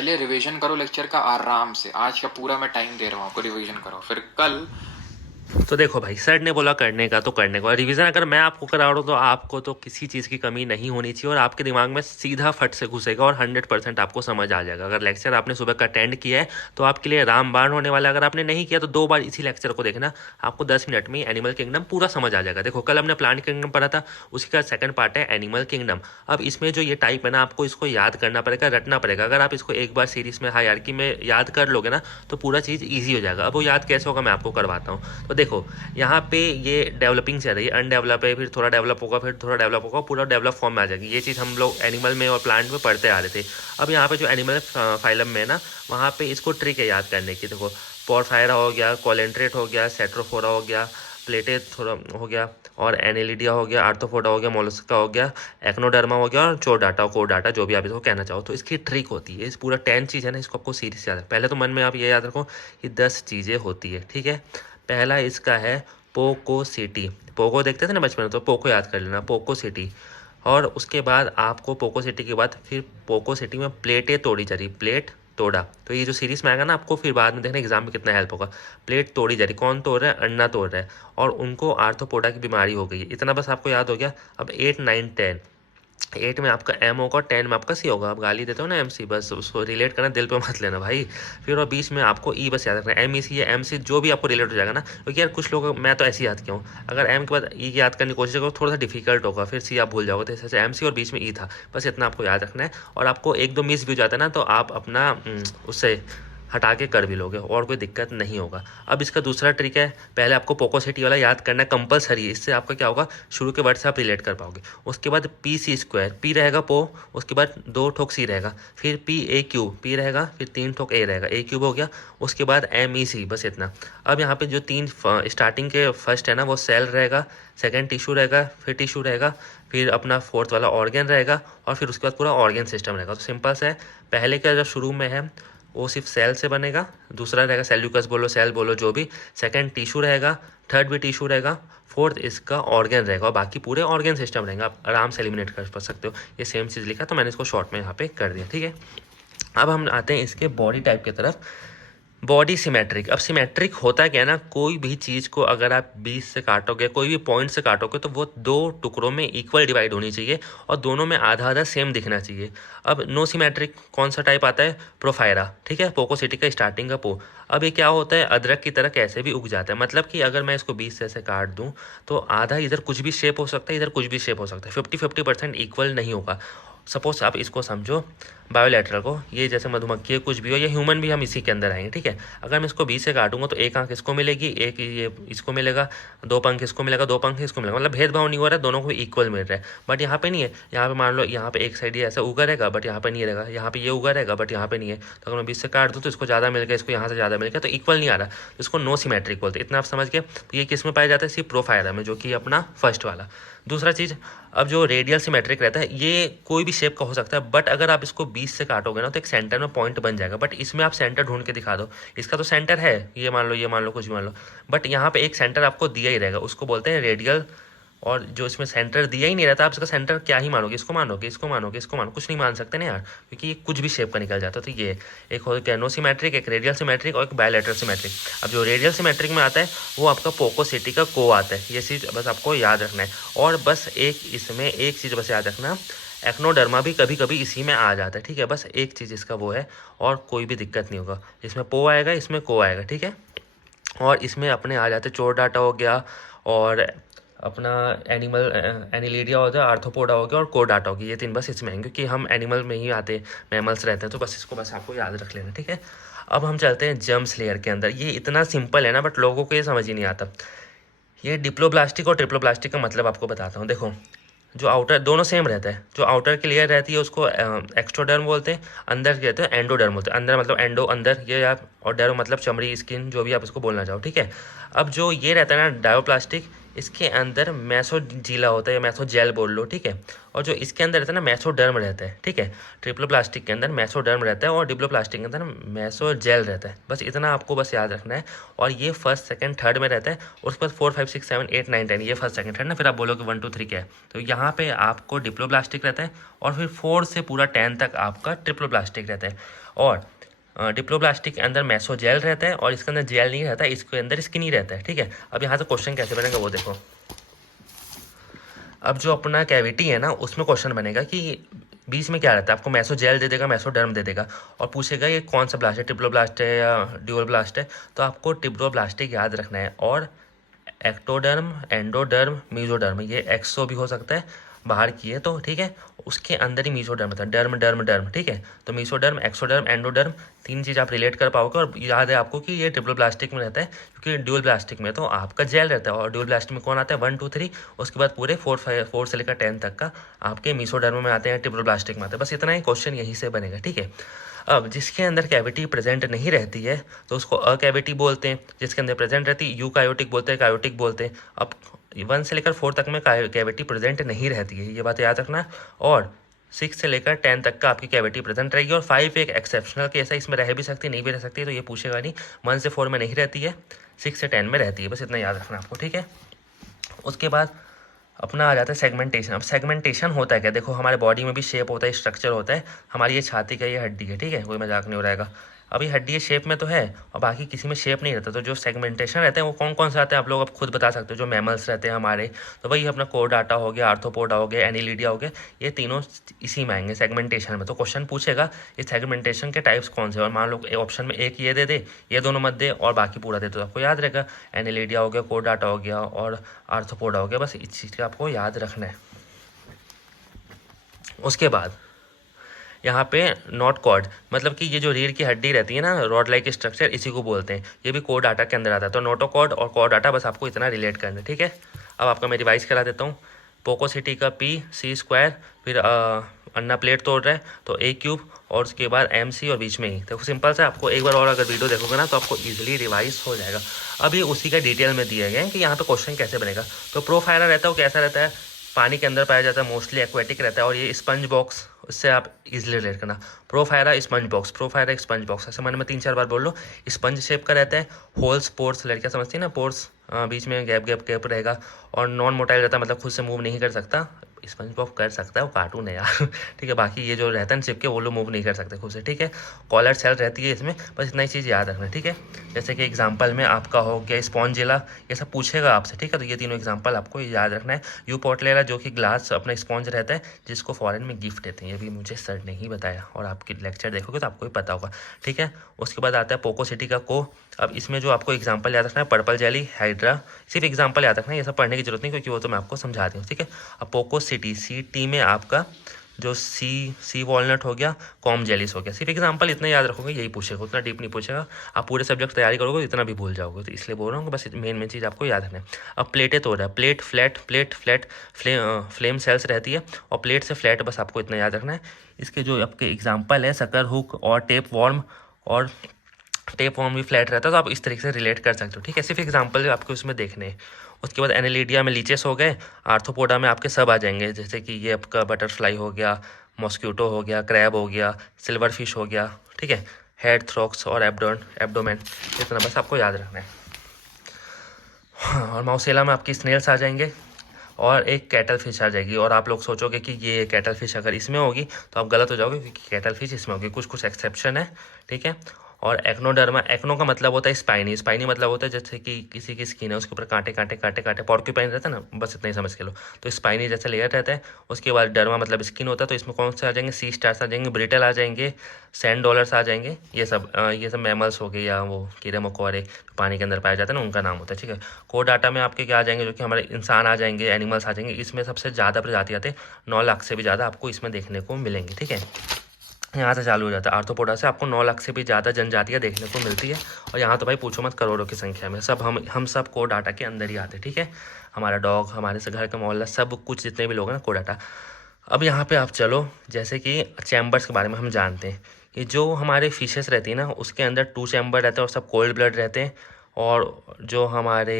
पहले रिवीजन करो लेक्चर का आराम से। आज का पूरा मैं टाइम दे रहा हूँ आपको, रिवीजन करो, फिर कल। तो देखो भाई, सर ने बोला करने का तो करने का, रिवीजन अगर मैं आपको करा रहा हूँ तो आपको तो किसी चीज़ की कमी नहीं होनी चाहिए और आपके दिमाग में सीधा फट से घुसेगा और 100% आपको समझ आ जाएगा। अगर लेक्चर आपने सुबह का अटेंड किया है तो आपके लिए रामबाण होने वाला है। अगर आपने नहीं किया तो 2 बार इसी लेक्चर को देखना, आपको 10 मिनट में एनिमल किंगडम पूरा समझ आ जाएगा। देखो, कल हमने प्लांट किंगडम पढ़ा था, उसी का सेकंड पार्ट है एनिमल किंगडम। अब इसमें जो ये टाइप है ना, आपको इसको याद करना पड़ेगा, रटना पड़ेगा। अगर आप इसको एक बार सीरीज में हायरार्की में याद कर लोगे ना तो पूरा चीज़ ईजी हो जाएगा। अब वो याद कैसे होगा मैं आपको करवाता हूँ। तो देखो, यहाँ पे ये डेवलपिंग चल रही है, अनडेवलप है, फिर थोड़ा डेवलप होगा, फिर थोड़ा डेवलप होगा, पूरा डेवलप फॉर्म में आ जाएगी। ये चीज़ हम लोग एनिमल में और प्लांट में पढ़ते आ रहे थे। अब यहाँ पे जो एनिमल फाइलम में है ना, वहाँ पे इसको ट्रिक है याद करने की। देखो, पोरफायरा हो गया, कोलेंट्रेट हो गया, सेट्रोफोरा हो गया, प्लेटेथोरा हो गया, और एनेलिडिया हो गया, आर्थ्रोपोडा हो गया, मोलस्का हो गया, एक्नोडर्मा हो गया, और चोडाटा कोडाटा, जो भी आप इसको कहना चाहो। तो इसकी ट्रिक होती है, इस पूरा 10 चीज़ है ना, इसको आपको सीरीज याद है। पहले तो मन में आप ये याद रखो कि 10 चीज़ें होती है, ठीक है। पहला इसका है पोको सिटी। पोको देखते थे ना बचपन में, तो पोको याद कर लेना, पोको सिटी। और उसके बाद आपको पोको सिटी के बाद फिर पोको सिटी में प्लेटें तोड़ी जा रही, प्लेट तोड़ा। तो ये जो सीरीज में आएगा ना, आपको फिर बाद में देखना एग्जाम में कितना हेल्प होगा। प्लेट तोड़ी जा रही, कौन तोड़ रहा है? अन्ना तोड़ रहा है, और उनको आर्थ्रोपोडा की बीमारी हो गई है। इतना बस आपको याद हो गया। अब 8, 9, 10। 8 में आपका एम होगा, 10 में आपका सी होगा। आप गाली देते हो ना MC, बस उसको रिलेट करना, दिल पे मत लेना भाई। फिर और 20 में आपको ई बस याद रखना, MEC या MC, जो भी आपको रिलेट हो जाएगा ना। क्योंकि यार कुछ लोग, मैं तो ऐसे ही याद किया हूँ, अगर एम के बाद ई याद करने की कोशिश करो थोड़ा सा डिफिकल्ट होगा, फिर सी आप भूल जाओगे। तो जैसे MC और बीच में ई था, बस इतना आपको याद रखना है। और आपको 1-2 मिस भी हो जाता है ना, तो आप अपना उससे हटा के कर भी लोगे और कोई दिक्कत नहीं होगा। अब इसका दूसरा ट्रिक है, पहले आपको पोको सिटी वाला याद करना है, कंपलसरी है। इससे आपका क्या होगा, शुरू के वर्ड से आप रिलेट कर पाओगे। उसके बाद PC², पी रहेगा पो, उसके बाद 2 ठोक सी रहेगा, फिर PAQ, पी रहेगा, फिर 3 ठोक ए रहेगा, A क्यूब हो गया। उसके बाद MEC, बस इतना। अब यहाँ पे जो 3 स्टार्टिंग के फर्स्ट है ना, वो सेल रहेगा, सेकेंड टिश्यू रहेगा, फिर टिश्यू रहेगा, फिर अपना फोर्थ वाला ऑर्गेन रहेगा, और फिर उसके बाद पूरा ऑर्गेन सिस्टम रहेगा। तो सिंपल से है, पहले का जब शुरू में है वो सिर्फ सेल से बनेगा, दूसरा रहेगा सेल्यूकस बोलो, सेल बोलो, जो भी। सेकंड टिश्यू रहेगा, थर्ड भी टिश्यू रहेगा, फोर्थ इसका ऑर्गेन रहेगा, और बाकी पूरे ऑर्गेन सिस्टम रहेंगे। आप आराम से एलिमिनेट कर सकते हो। ये सेम चीज़ लिखा तो मैंने इसको शॉर्ट में यहाँ पे कर दिया, ठीक है। अब हम आते हैं इसके बॉडी टाइप की तरफ। Body symmetric. अब सिमेट्रिक होता क्या है ना, कोई भी चीज़ को अगर आप 20 से काटोगे, कोई भी पॉइंट से काटोगे, तो वो 2 टुकड़ों में इक्वल डिवाइड होनी चाहिए और दोनों में आधा आधा सेम दिखना चाहिए। अब नो सिमेट्रिक कौन सा टाइप आता है? प्रोफायरा, ठीक है, पोको सिटी का स्टार्टिंग का पो। अब ये क्या होता है, अदरक की तरह कैसे भी उग जाता है। मतलब कि अगर मैं इसको 20 से ऐसे काट दूँ तो आधा इधर कुछ भी शेप हो सकता है, इधर कुछ भी शेप हो सकता है, 50-50% इक्वल नहीं होगा। सपोज आप इसको समझो बायोलैटरल को, ये जैसे मधुमक्खी है, कुछ भी हो, ये ह्यूमन भी हम इसी के अंदर आएंगे, ठीक है। अगर मैं इसको 20 से काटूंगा तो एक आंख इसको मिलेगी, एक ये इसको मिलेगा, 2 पंख इसको मिलेगा, 2 पंख इसको मिलेगा। मतलब भेदभाव नहीं हो रहा है, दोनों को इक्वल मिल रहा है। बट यहाँ पे नहीं है। यहाँ पे मान लो यहाँ पे एक साइड ये ऐसा उगा रहेगा, बट यहाँ पे नहीं रहेगा। यहाँ पे ये उगा रहेगा, बट यहाँ पे नहीं है। तो अगर मैं 20 से काट दूँ तो इसको ज़्यादा मिल गया, इसको यहाँ से ज़्यादा मिल गया, तो इक्वल नहीं आ रहा, तो इसको नो सिमेट्रिक बोलते हैं। इतना आप समझ गए। तो ये किस में पाया जाता है? सिर्फ प्रोफायरा में, जो कि अपना फर्स्ट वाला। दूसरा चीज़, अब जो रेडियल सिमेट्रिक रहता है, ये कोई भी शेप का हो सकता है, बट अगर आप इसको 20 से काटोगे ना तो एक सेंटर में पॉइंट बन जाएगा। बट इसमें आप सेंटर ढूंढ के दिखा दो। इसका तो सेंटर है, ये मान लो, ये मान लो, कुछ भी मान लो, बट यहाँ पे एक सेंटर आपको दिया ही रहेगा, उसको बोलते हैं रेडियल। और जो इसमें सेंटर दिया ही नहीं रहता, आप इसका सेंटर क्या ही मानोगे? इसको मानोगे, इसको मानोगे, इसको मानो, कुछ नहीं मान सकते ना यार, क्योंकि ये कुछ भी शेप का निकल जाता है। तो ये एक हो गया नो सिमेट्रिक, एक रेडियल सिमेट्रिक, और एक बायलैटरल सिमेट्रिक। अब जो रेडियल सिमेट्रिक में आता है वो आपका पोको सिटी का को आता है। ये चीज़ बस आपको याद रखना है। और बस एक इसमें एक चीज़ बस याद रखना, एक्नोडर्मा भी कभी कभी इसी में आ जाता है, ठीक है। बस एक चीज़ इसका वो है, और कोई भी दिक्कत नहीं होगा। इसमें पो आएगा, इसमें को आएगा, ठीक है। और इसमें अपने आ जाते चोर डाटा हो गया, और अपना एनिमल एनिलीडिया हो गया, आर्थ्रोपोडा हो गया, और कोडाटा हो गया। ये 3 बस इसमें हैं, क्योंकि हम एनिमल में ही आते, मैमल्स रहते हैं, तो बस इसको बस आपको याद रख लेना, ठीक है। अब हम चलते हैं जर्म्स लेयर के अंदर। ये इतना सिंपल है ना, बट लोगों को ये समझ ही नहीं आता। ये डिप्लोब्लास्टिक और ट्रिप्लोब्लास्टिक का मतलब आपको बताता हूँ। देखो, जो आउटर दोनों सेम रहता है। जो आउटर की लेयर रहती है उसको एक्स्ट्रोडर्म बोलते हैं, अंदर कहते हैं एंडोडर्म बोलते हैं। अंदर मतलब एंडो अंदर, ये आप, और डर्म मतलब चमड़ी, स्किन, जो भी आप इसको बोलना चाहो, ठीक है। अब जो ये रहता है ना डायोप्लास्टिक, इसके अंदर मेसोजीला होता है या मेसोजेल बोल लो, ठीक है। और जो इसके अंदर रहता है ना मेसोडर्म रहता है, ठीक है। ट्रिप्लोप्लास्टिक के अंदर मेसोडर्म रहता है और डिप्लोप्लास्टिक के अंदर मेसोजेल रहता है। बस इतना आपको बस याद रखना है। और ये फर्स्ट सेकंड थर्ड में रहता है। उसके बाद 4 5 6 7 8 9 10 ये फर्स्ट सेकंड थर्ड ना, फिर आप बोलोगे 1 2 3 क्या है। तो यहाँ पे आपको डिप्लोप्लास्टिक रहता है और फिर 4 से पूरा 10 तक आपका ट्रिप्लोप्लास्टिक रहता है। और डिप्लोप्लास्टिक के अंदर मेसोजेल रहता है और इसके अंदर जेल नहीं रहता है, इसके अंदर स्किनी रहता है, ठीक है। अब यहाँ से क्वेश्चन कैसे बनेगा वो देखो। अब जो अपना कैविटी है ना उसमें क्वेश्चन बनेगा कि बीच में क्या रहता है, आपको मेसोजेल दे देगा, मेसोडर्म दे देगा और पूछेगा ये कौन सा ब्लास्ट है, ट्रिप्लोब्लास्ट है या ड्यूअल ब्लास्ट है। तो आपको ट्रिप्लोब्लास्टिक याद रखना है। और एक्टोडर्म, एंडोडर्म, मीजोडर्म, ये एक्सो भी हो सकता है बाहर की है तो, ठीक है। उसके अंदर ही मीजोडर्म था, डर्म डर्म डर्म, ठीक है। तो मीसोडर्म, एक्सोडर्म, एंडोडर्म, तीन चीज़ आप रिलेट कर पाओगे। और याद है आपको कि ये ट्रिपल प्लास्टिक में रहता है, क्योंकि ड्यूल प्लास्टिक में तो आपका जेल रहता है और ड्यूल प्लास्टिक में कौन आता है 1 2 3, उसके बाद पूरे 4 से लेकर 10 तक का आपके मीसोडर्म में आते हैं, ट्रिपल प्लास्टिक में आते हैं। बस इतना ही क्वेश्चन यहीं से बनेगा, ठीक है। अब जिसके अंदर कैविटी प्रेजेंट नहीं रहती है तो उसको अकैविटी बोलते हैं। जिसके अंदर प्रेजेंट रहती है यूकायोटिक बोलते हैं, कायोटिक बोलते हैं। अब 1 से लेकर 4 तक में कैविटी प्रेजेंट नहीं रहती है, ये बात याद रखना। और 6 से लेकर 10 तक का आपकी कैविटी प्रेजेंट रहेगी। और 5 एक एक्सेप्शनल केस है, इसमें रह भी सकती है नहीं भी रह सकती है, तो ये पूछेगा नहीं। 1 से 4 में नहीं रहती है, 6 से 10 में रहती है, बस इतना याद रखना आपको, ठीक है। उसके बाद अपना आ जाता है सेगमेंटेशन। अब सेगमेंटेशन होता है क्या, देखो हमारे बॉडी में भी शेप होता है, स्ट्रक्चर होता है। हमारी ये छाती का ये हड्डी है, ठीक है, कोई मजाक नहीं हो रहेगा। अब ये हड्डी शेप में तो है और बाकी किसी में शेप नहीं रहता। तो जो सेगमेंटेशन रहते हैं वो कौन कौन से आते हैं आप लोग अब खुद बता सकते हो। जो मैमल्स रहते हैं हमारे, तो वही अपना कोरडाटा हो गया, आर्थ्रोपोडा हो गया, एनिलिडिया हो गया, ये तीनों इसी में आएंगे सेगमेंटेशन में। तो क्वेश्चन पूछेगा ये सेगमेंटेशन के टाइप्स कौन से, और मान लो ऑप्शन में एक ये दे दे, ये दोनों मत दे और बाकी पूरा दे, तो आपको याद रहेगा एनिलिडिया हो गया, कोरडाटा हो गया और आर्थ्रोपोडा हो गया। बस इस चीज़ का आपको याद रखना है। उसके बाद यहाँ पे नॉट कॉर्ड, मतलब कि ये जो रीढ़ की हड्डी रहती है ना, रॉड लाइक स्ट्रक्चर, इसी को बोलते हैं। ये भी कोर डाटा के अंदर आता है। तो नोटोकॉर्ड और कोर डाटा बस आपको इतना रिलेट करना है, ठीक है। अब आपका मैं रिवाइज करा देता हूँ। पोकोसिटी का P(C²), फिर अन्ना प्लेट तोड़ रहा है तो A³ और उसके बाद MC और बीच में ही। देखो सिंपल से आपको एक बार और अगर वीडियो देखोगे ना तो आपको ईजिली रिवाइज हो जाएगा। अब ये उसी का डिटेल में दिया गया है कि यहाँ पे क्वेश्चन कैसे बनेगा। तो प्रोफाइलर रहता है वो कैसा रहता है, पानी के अंदर पाया जाता है, मोस्टली एक्वेटिक रहता है। और ये स्पंज बॉक्स, उससे आप इजीली रिलेट करना। प्रोफायरा स्पंज बॉक्स, प्रोफायरा स्पंज बॉक्स, ऐसे मन में 3 4 बार बोल लो। स्पंज शेप का रहता है, होल्स, पोर्स, लड़कियाँ समझती है ना, पोर्स बीच में गैप गैप गैप रहेगा। और नॉन मोटाइल रहता है, मतलब खुद से मूव नहीं कर सकता। स्पंज बॉक्स कर सकता है, वो कार्टून है यार ठीक है। बाकी ये जो रहता है ना चिपके, वो लोग मूव नहीं कर सकते खुद से, ठीक है। कॉलर सेल रहती है इसमें, बस इतना ही चीज़ याद रखना, ठीक है। जैसे कि एग्जांपल में आपका हो गया स्पॉन्जिला, ये सब पूछेगा आपसे, ठीक है। तो ये तीनों एग्जांपल आपको याद रखना है। यू पोर्टलेरा जो कि ग्लास अपना स्पॉन्ज रहता है, जिसको फॉरेन में गिफ्ट देते हैं, ये भी मुझे सर ने ही बताया और आपकी लेक्चर देखोगे तो आपको भी पता होगा, ठीक है। उसके बाद आता है पोकोसिटी का को। अब इसमें जो आपको एग्जाम्पल याद रखना है, पर्पल जेली, हाइड्रा, सिर्फ एग्जाम्पल याद रखना है, ये सब पढ़ने की जरूरत नहीं, क्योंकि वो तो मैं आपको समझा दी हूँ, ठीक है। अब पोकोसिटी CT में आपका जो सी वॉलनट हो गया, कॉम जेलिस हो गया। सिर्फ एग्जांपल इतना याद रखोगे, यही पूछेगा, उतना डीप नहीं पूछेगा। आप पूरे सब्जेक्ट तैयारी करोगे इतना भी भूल जाओगे, तो इसलिए बोल रहा हूँ, बस मेन चीज़ आपको याद रखना है। अब प्लेटें तो रहा है, प्लेट फ्लैट फ्लेम सेल्स रहती है और प्लेट से फ्लैट, बस आपको इतना याद रखना है। इसके जो आपके एग्जाम्पल है सकर हुक और टेप वॉर्म, और टेप वॉर्म भी फ्लैट रहता है, तो आप इस तरीके से रिलेट कर सकते हो, ठीक है। सिर्फ एग्जाम्पल आपको उसमें देखने हैं। उसके बाद एनालिडिया में लीचेस हो गए, आर्थ्रोपोडा में आपके सब आ जाएंगे, जैसे कि ये आपका बटरफ्लाई हो गया, मॉस्क्यूटो हो गया, क्रैब हो गया, सिल्वर फिश हो गया, ठीक है। हेड, थ्रोक्स और एब्डोमेन, इतना बस आपको याद रखना है। और माउसेला में आपकी स्नेल्स आ जाएंगे और एक कैटल फिश आ जाएगी। और आप लोग सोचोगे कि ये कैटल फिश अगर इसमें होगी तो आप गलत हो जाओगे, क्योंकि कैटल फिश इसमें होगी, कुछ एक्सेप्शन है, ठीक है। और एक्नोडर्मा, एक्नो का मतलब होता है स्पाइनी, स्पाइनी मतलब होता है जैसे कि किसी की स्किन है उसके ऊपर कांटे कांटे कांटे कांटे, पॉर्क्यूपाइन रहता है ना, बस इतना ही समझ के लो। तो स्पाइनी जैसा लेयर रहता है। उसके बाद डर्मा मतलब स्किन होता है, तो इसमें कौन से आ जाएंगे, सी स्टार्स आ जाएंगे, ब्रिटल आ जाएंगे, सैंड डॉलर्स आ जाएंगे, ये सब मैमल्स हो गए, या वो कीड़े मकोड़े पानी के अंदर पाए जाते हैं ना, उनका नाम होता है, ठीक है। कोर डाटा में आपके क्या आ जाएंगे, जो कि हमारे इंसान आ जाएंगे, एनिमल्स आ जाएंगे। इसमें सबसे ज़्यादा प्रजाति आते हैं, 9 लाख से भी ज़्यादा आपको इसमें देखने को मिलेंगी, ठीक है। यहाँ से चालू हो जाता है आर्थ्रोपोडा से, आपको 9 लाख से भी ज़्यादा जनजातियाँ देखने को मिलती है। और यहाँ तो भाई पूछो मत, करोड़ों की संख्या में, सब हम सब कोर डाटा के अंदर ही आते हैं, ठीक है। हमारा डॉग, हमारे से घर का मोहल्ला, सब कुछ जितने भी लोग हैं ना, कोर डाटा। अब यहाँ पे आप चलो, जैसे कि चैम्बर्स के बारे में हम जानते हैं, कि जो हमारे फिशेस रहती है ना, उसके अंदर 2 चैम्बर रहते हैं और सब कोल्ड ब्लड रहते हैं। और जो हमारे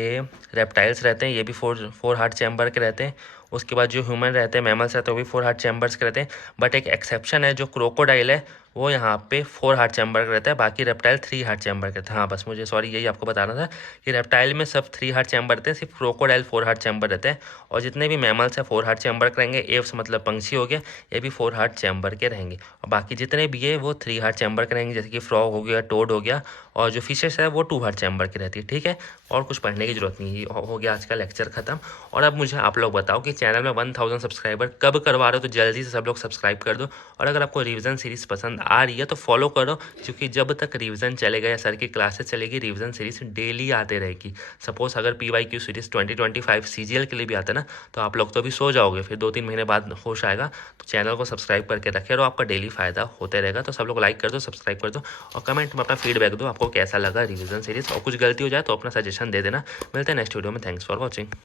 रेप्टाइल्स रहते हैं ये भी फोर हार्ट चैम्बर के रहते हैं। उसके बाद जो ह्यूमन रहते हैं, मैमल्स रहते हैं, वो भी 4 हार्ट चैम्बर्स के रहते हैं। बट एक एक्सेप्शन है, जो क्रोकोडाइल है वो यहाँ पे 4 हार्ट चैम्बर का रहता है, बाकी रेप्टाइल 3 हार्ट चैम्बर के रहते हैं। हाँ बस मुझे सॉरी यही आपको बताना था कि रेप्टाइल में सब 3 हार्ट चैम्बर रहते हैं, सिर्फ क्रोकोडाइल 4 हार्ट चैम्बर रहते हैं। और जितने भी मैमल्स हैं 4 हार्ट चैम्बर के रहेंगे। एव्स मतलब पंछी हो गया, ये भी 4 हार्ट चैम्बर के रहेंगे। और बाकी जितने भी है वो 3 हार्ट चैम्बर के रहेंगे, जैसे कि फ्रॉग हो गया, टोड हो गया, और जो फिशेस है वो 2 हार्ट चैम्बर की रहती है। ठीक है, और कुछ पढ़ने की जरूरत नहीं है। हो गया आज का लेक्चर खत्म। और अब मुझे आप लोग बताओ कि चैनल में 1000 सब्सक्राइबर कब करवा रहे हो, तो जल्दी से सब लोग सब्सक्राइब कर दो। और अगर आपको रिवीजन सीरीज पसंद आ रही है तो फॉलो करो, क्योंकि जब तक रिवीजन चलेगा या सर की क्लासेस चलेगी, रिवीजन सीरीज डेली आते रहेगी। सपोज अगर PYQ सीरीज 2025 CGL के लिए भी आता है ना, तो आप लोग तो अभी सो जाओगे, फिर 2-3 महीने बाद होश आएगा। तो चैनल को सब्सक्राइब करके रखे और आपका डेली फायदा होते रहेगा। तो सब लोग लाइक कर दो, सब्सक्राइब कर दो, और कमेंट में अपना फीडबैक दो, आपको कैसा लगा रिवीजन सीरीज। और कुछ गलती हो जाए तो अपना सजेशन दे देना। मिलते हैं नेक्स्ट वीडियो में। Thanks for watching.